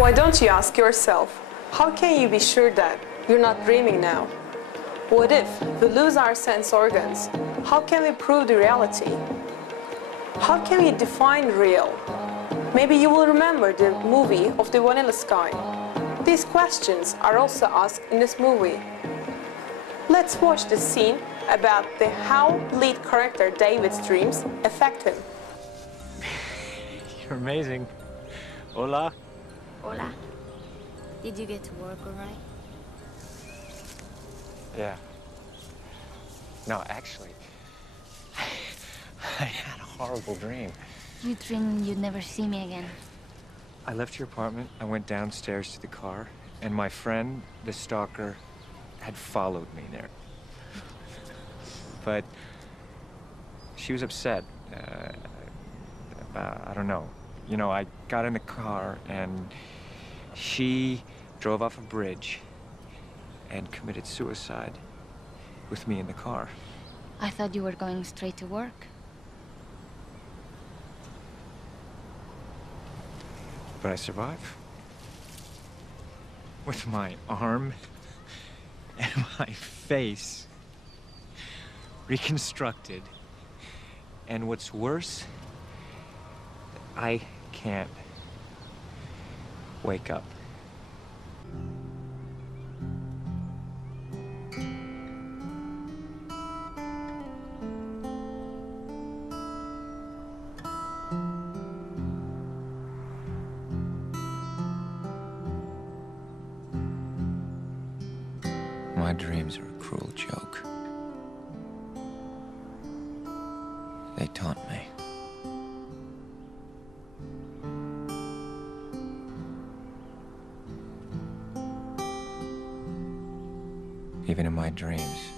Why don't you ask yourself, how can you be sure that you're not dreaming now? What if we lose our sense organs? How can we prove the reality? How can we define real? Maybe you will remember the movie of the Vanilla Sky. These questions are also asked in this movie. Let's watch the scene about how lead character David's dreams affect him. You're amazing. Hola. Hola. Did you get to work all right? Yeah. No, actually, I had a horrible dream. You dreamed you'd never see me again. I left your apartment, I went downstairs to the car, and my friend, the stalker, had followed me there. But she was upset. I don't know. You know, I got in the car and she drove off a bridge and committed suicide with me in the car. I thought you were going straight to work. But I survived. With my arm and my face reconstructed. And what's worse, I can't wake up. My dreams are a cruel joke. They taunt me. Even in my dreams,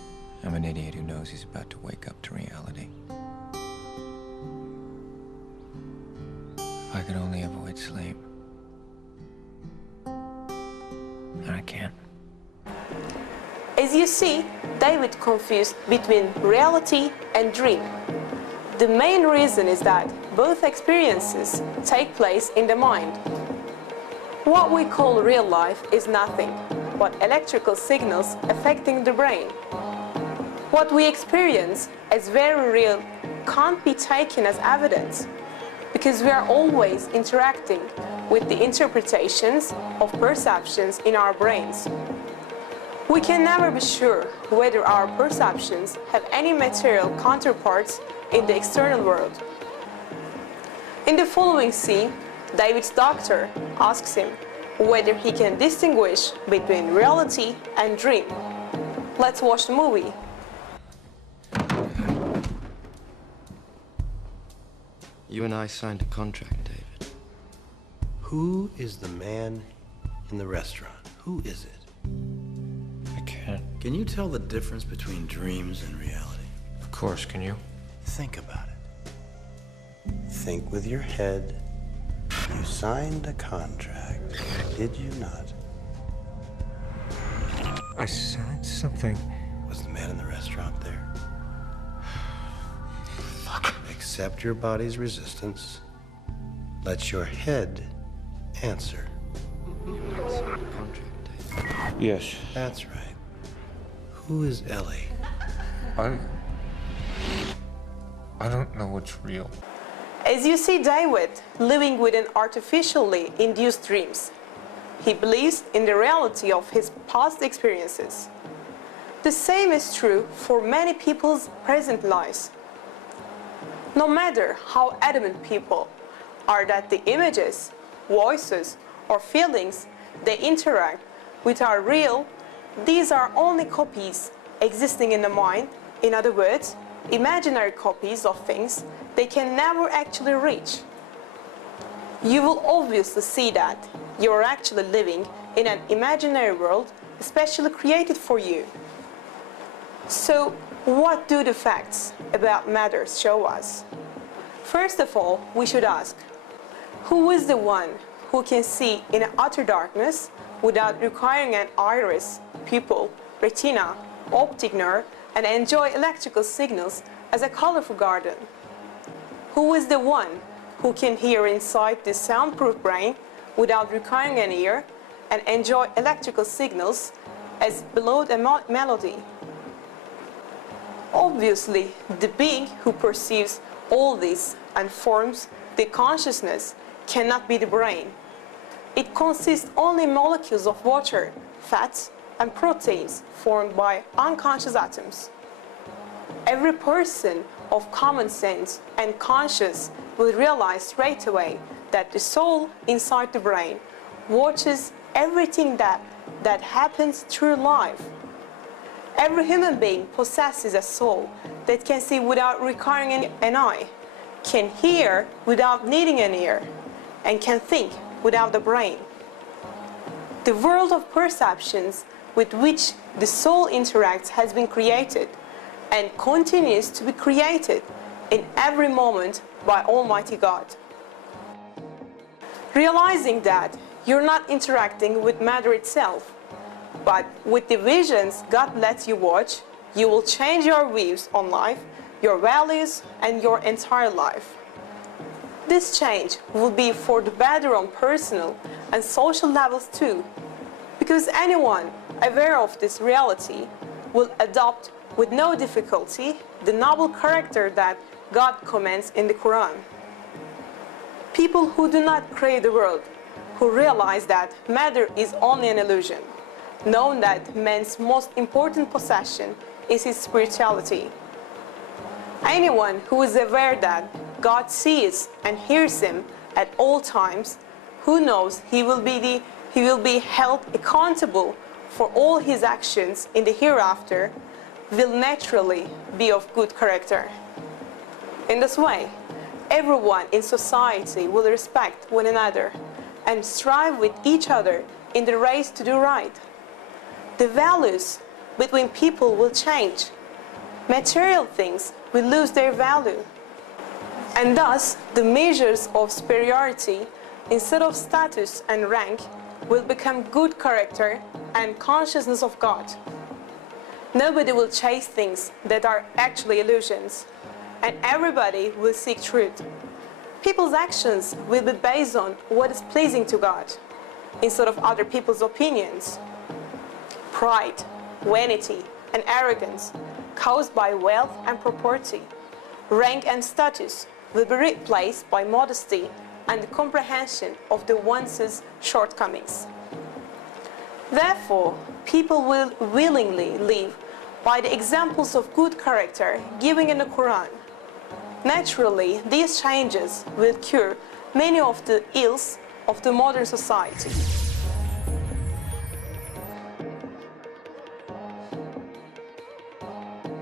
I'm an idiot who knows he's about to wake up to reality. If I could only avoid sleep. And I can't. As you see, David confused between reality and dream. The main reason is that both experiences take place in the mind. What we call real life is nothing but electrical signals affecting the brain. What we experience as very real can't be taken as evidence because we are always interacting with the interpretations of perceptions in our brains. We can never be sure whether our perceptions have any material counterparts in the external world. In the following scene, David's doctor asks him whether he can distinguish between reality and dream. Let's watch the movie. You and I signed a contract, David. Who is the man in the restaurant? Who is it? I can't. Can you tell the difference between dreams and reality? Of course, can you? Think about it. Think with your head. You signed a contract, did you not? I signed something. Was the man in the restaurant there? Fuck. Accept your body's resistance. Let your head answer. You and I signed a contract, David. Yes. That's right. Who is Ellie? I don't know what's real. As you see David living within artificially induced dreams, he believes in the reality of his past experiences. The same is true for many people's present lives. No matter how adamant people are that the images, voices, or feelings they interact with are real, these are only copies existing in the mind. In other words, imaginary copies of things they can never actually reach. You will obviously see that you are actually living in an imaginary world especially created for you. So, what do the facts about matters show us? First of all, we should ask, who is the one who can see in utter darkness without requiring an iris, pupil, retina, optic nerve, and enjoy electrical signals as a colorful garden? Who is the one who can hear inside the soundproof brain without requiring an ear and enjoy electrical signals as below a melody. Obviously, the being who perceives all this and forms the consciousness cannot be the brain. It consists only molecules of water, fats, and proteins formed by unconscious atoms. Every person of common sense and conscious will realize straight away that the soul inside the brain watches everything that happens through life. Every human being possesses a soul that can see without requiring an eye, can hear without needing an ear, and can think without a brain. The world of perceptions with which the soul interacts has been created and continues to be created in every moment by Almighty God. Realizing that you're not interacting with matter itself, but with the visions God lets you watch, you will change your views on life, your values, and your entire life. This change will be for the better on personal and social levels too, because anyone aware of this reality will adopt with no difficulty the noble character that God commends in the Quran. People who do not create the world, who realize that matter is only an illusion, know that man's most important possession is his spirituality. Anyone who is aware that God sees and hears him at all times, who knows he will be held accountable for all his actions in the hereafter, will naturally be of good character. In this way, everyone in society will respect one another and strive with each other in the race to do right. The values between people will change. Material things will lose their value. And thus, the measures of superiority, instead of status and rank, will become good character and consciousness of God. Nobody will chase things that are actually illusions, and everybody will seek truth. People's actions will be based on what is pleasing to God, instead of other people's opinions. Pride, vanity, and arrogance caused by wealth and property, rank and status will be replaced by modesty and the comprehension of the one's shortcomings. Therefore, people will willingly live by the examples of good character given in the Quran. Naturally, these changes will cure many of the ills of the modern society.